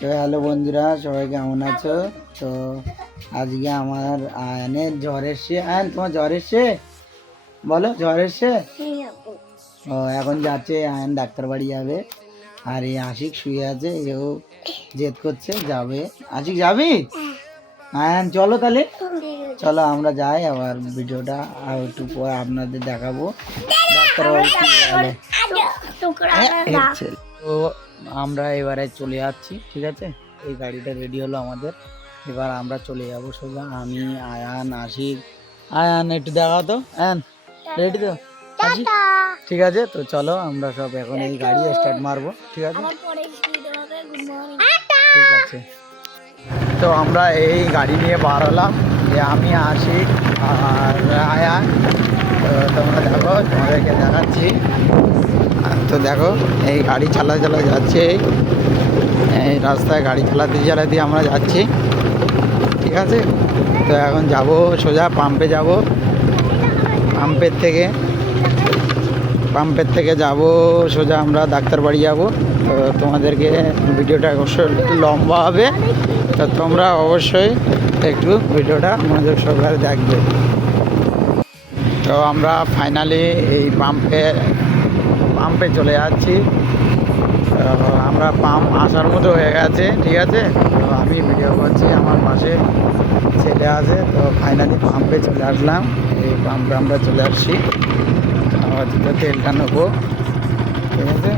তো হ্যালো বন্ধুরা, সবাই কেমন আছো? তো আজকে আমার আয়নের জ্বর এসছে। আয়ন, তোমার জ্বর এসছে? বলো, জ্বর এসছে? ও এখন যাচ্ছে, আয়ন ডাক্তার বাড়ি যাবে। আর এই আশিক শুয়ে আছে, এও জেদ করছে যাবে। আশিক যাবি? আয়ন চলো তাহলে, চলো আমরা যাই। আবার ভিডিওটা আর একটু পর আপনাদের দেখাবো ডাক্তার বাড়ি কি বলে। তো আমরা এবারে চলে যাচ্ছি, ঠিক আছে? এই গাড়িটা রেডি হলো আমাদের, এবার আমরা চলে যাব সোজা। আমি, আয়ান, আশিক। আয়ান একটু দেখাও তো, আয়ান রেডি তো? আশিক ঠিক আছে। তো চলো আমরা সব এখন এই গাড়ি স্টার্ট মারবো, ঠিক আছে? ঠিক আছে। তো আমরা এই গাড়ি নিয়ে বার হলাম, যে আমি, আশিক আর আয়ান। তো তোমরা দেখো, তোমাদেরকে দেখাচ্ছি। তো দেখো এই গাড়ি চালা যাচ্ছে, এই রাস্তায় গাড়ি চালাতে আমরা যাচ্ছি, ঠিক আছে? তো এখন যাব সোজা পাম্পে, যাব পাম্পের থেকে যাব সোজা আমরা ডাক্তার বাড়ি যাব। তো তোমাদেরকে ভিডিওটা অবশ্যই একটু লম্বা হবে, তো তোমরা অবশ্যই একটু ভিডিওটা মনোযোগ সহকারে দেখবে। তো আমরা ফাইনালি এই পাম্পে চলে যাচ্ছি। আমরা পাম্প আসার মতো হয়ে গেছে, ঠিক আছে? তো আমি ভিডিও করছি, আমার পাশে ছেলে আছে। তো ফাইনালি পাম্পে চলে আসলাম, এই পাম্পে আমরা চলে আসছি। তো তেলটা নেবো, ঠিক আছে?